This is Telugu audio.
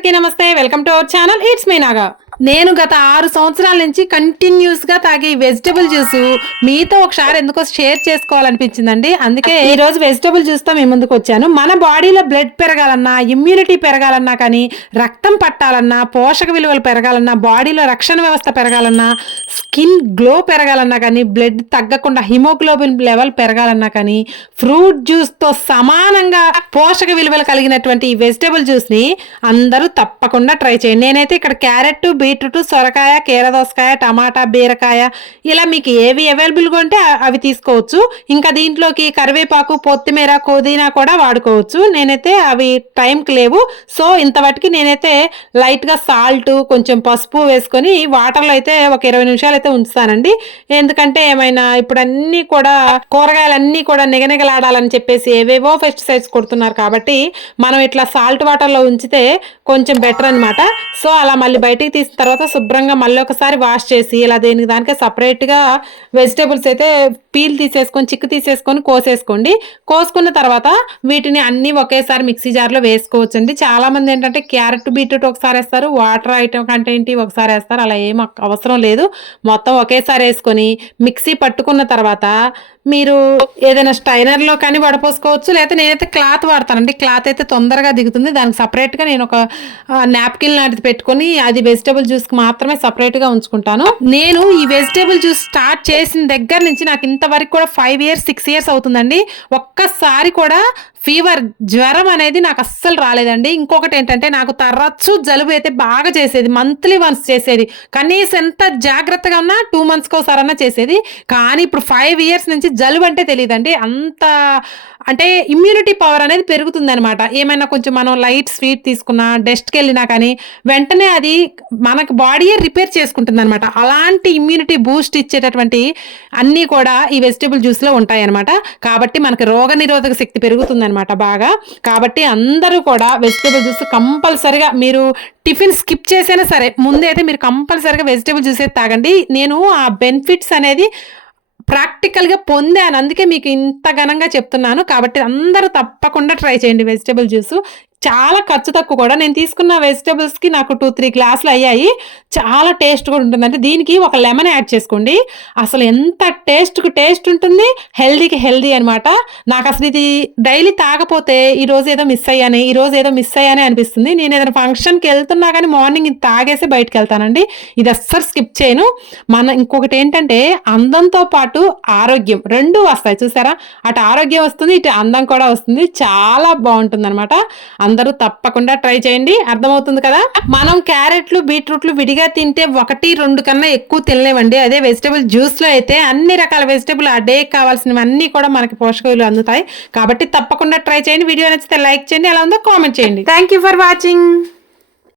అందరికీ నమస్తే. Welcome to our channel. It's me Naga. నేను గత ఆరు సంవత్సరాల నుంచి కంటిన్యూస్గా తాగే వెజిటబుల్ జ్యూస్ మీతో ఒకసారి ఎందుకో షేర్ చేసుకోవాలనిపించిందండి. అందుకే ఈ రోజు వెజిటబుల్ జ్యూస్తో మీ ముందుకు వచ్చాను. మన బాడీలో బ్లడ్ పెరగాలన్నా ఇమ్యూనిటీ పెరగాలన్నా కానీ రక్తం పట్టాలన్నా పోషక విలువలు పెరగాలన్నా బాడీలో రక్షణ వ్యవస్థ పెరగాలన్నా స్కిన్ గ్లో పెరగాలన్నా కానీ బ్లడ్ తగ్గకుండా హిమోగ్లోబిన్ లెవెల్ పెరగాలన్నా కానీ ఫ్రూట్ జ్యూస్తో సమానంగా పోషక విలువలు కలిగినటువంటి ఈ వెజిటబుల్ జ్యూస్ని అందరూ తప్పకుండా ట్రై చేయండి. నేనైతే ఇక్కడ క్యారెట్ బీట్రూట్ సొరకాయ కీరదోసకాయ టమాటా బీరకాయ ఇలా మీకు ఏవి అవైలబుల్గా ఉంటే అవి తీసుకోవచ్చు. ఇంకా దీంట్లోకి కరివేపాకు కొత్తిమీర పుదీనా కూడా వాడుకోవచ్చు. నేనైతే అవి టైంకి లేవు. సో ఇంతవరకు నేనైతే లైట్గా సాల్ట్ కొంచెం పసుపు వేసుకొని వాటర్లో అయితే ఒక ఇరవై నిమిషాలు అయితే ఉంచుతానండి. ఎందుకంటే ఏమైనా ఇప్పుడు అన్నీ కూడా కూరగాయలన్నీ కూడా నిగనిగలాడాలని చెప్పేసి ఏవేవో పెస్టిసైడ్స్ కొడుతున్నారు కాబట్టి మనం ఇట్లా సాల్ట్ వాటర్లో ఉంచితే కొంచెం బెటర్ అన్నమాట. సో అలా మళ్ళీ బయటికి తీసి తర్వాత శుభ్రంగా మళ్ళీ ఒకసారి వాష్ చేసి ఇలా దేనికి దానికే సపరేట్గా వెజిటేబుల్స్ అయితే పీల్ తీసేసుకొని చిక్కు తీసేసుకొని కోసేసుకోండి. కోసుకున్న తర్వాత వీటిని అన్నీ ఒకేసారి మిక్సీ జార్లో వేసుకోవచ్చండి. అండి చాలామంది ఏంటంటే క్యారెట్ బీట్రూట్ ఒకసారి వేస్తారు వాటర్ ఐటమ్ కంటే ఏంటి ఒకసారి వేస్తారు అలా ఏం అవసరం లేదు. మొత్తం ఒకేసారి వేసుకొని మిక్సీ పట్టుకున్న తర్వాత మీరు ఏదైనా స్టైనర్లో కానీ వడపోసుకోవచ్చు లేకపోతే నేనైతే క్లాత్ వాడతానండి క్లాత్ అయితే తొందరగా దిగుతుంది. దానికి సపరేట్గా నేను ఒక నాప్కిన్ లాంటిది పెట్టుకొని అది వెజిటేబుల్ జ్యూస్కి మాత్రమే సపరేట్గా ఉంచుకుంటాను. నేను ఈ వెజిటేబుల్ జ్యూస్ స్టార్ట్ చేసిన దగ్గర నుంచి నాకు ఇంతవరకు కూడా ఫైవ్ ఇయర్స్ సిక్స్ ఇయర్స్ అవుతుందండి. ఒక్కసారి కూడా ఫీవర్ జ్వరం అనేది నాకు అస్సలు రాలేదండి. ఇంకొకటి ఏంటంటే నాకు తరచు జలుబు అయితే బాగా చేసేది మంత్లీ వన్స్ చేసేది. కనీసం ఎంత జాగ్రత్తగా ఉన్నా టూ మంత్స్కి ఒకసారన్నా చేసేది. కానీ ఇప్పుడు ఫైవ్ ఇయర్స్ నుంచి జలుబు అంటే తెలియదండి అంత అంటే ఇమ్యూనిటీ పవర్ అనేది పెరుగుతుంది అనమాట ఏమైనా కొంచెం మనం లైట్ స్వీట్ తీసుకున్నా డస్ట్కి వెళ్ళినా కానీ వెంటనే అది మనకు బాడీయే రిపేర్ చేసుకుంటుంది అనమాట అలాంటి ఇమ్యూనిటీ బూస్ట్ ఇచ్చేటటువంటి అన్నీ కూడా ఈ వెజిటేబుల్ జ్యూస్లో ఉంటాయి అనమాట కాబట్టి మనకి రోగ నిరోధక శక్తి పెరుగుతుంది అనమాట బాగా. కాబట్టి అందరూ కూడా వెజిటేబుల్ జ్యూస్ కంపల్సరిగా మీరు టిఫిన్ స్కిప్ చేసైనా సరే ముందైతే మీరు కంపల్సరిగా వెజిటేబుల్ జ్యూస్ అయితే తాగండి. నేను ఆ బెనిఫిట్స్ అనేది ప్రాక్టికల్గా పొందాను. అందుకే మీకు ఇంత ఘనంగా చెప్తున్నాను. కాబట్టి అందరూ తప్పకుండా ట్రై చేయండి వెజిటేబుల్ జ్యూస్. చాలా ఖర్చు తక్కువ కూడా. నేను తీసుకున్న వెజిటేబుల్స్కి నాకు టూ త్రీ గ్లాసులు అయ్యాయి. చాలా టేస్ట్ కూడా ఉంటుంది. అంటే దీనికి ఒక లెమన్ యాడ్ చేసుకోండి. అసలు ఎంత టేస్ట్కి టేస్ట్ ఉంటుంది. హెల్దీకి హెల్దీ అనమాట నాకు అసలు ఇది డైలీ తాగపోతే ఈ రోజు ఏదో మిస్ అయ్యాని ఈ రోజు ఏదో మిస్ అయ్యానే అనిపిస్తుంది. నేను ఏదైనా ఫంక్షన్కి వెళ్తున్నా కానీ మార్నింగ్ ఇది తాగేసి బయటకు వెళ్తానండి. ఇది అస్సలు స్కిప్ చేయను. మన ఇంకొకటి ఏంటంటే అందంతో పాటు ఆరోగ్యం రెండు వస్తాయి. చూసారా? అటు ఆరోగ్యం వస్తుంది ఇటు అందం కూడా వస్తుంది. చాలా బాగుంటుంది అనమాట అందరూ తప్పకుండా ట్రై చేయండి. అర్థమవుతుంది కదా? మనం క్యారెట్లు బీట్రూట్లు విడిగా తింటే ఒకటి రెండు కన్నా ఎక్కువ తినలేమండి. అదే వెజిటబుల్ జ్యూస్లో అయితే అన్ని రకాల వెజిటేబుల్ ఆ డే కావాల్సినవన్నీ కూడా మనకి పోషక విలువలు అందుతాయి. కాబట్టి తప్పకుండా ట్రై చేయండి. వీడియో నచ్చితే లైక్ చేయండి. ఎలా ఉందో కామెంట్ చేయండి. Thank you for watching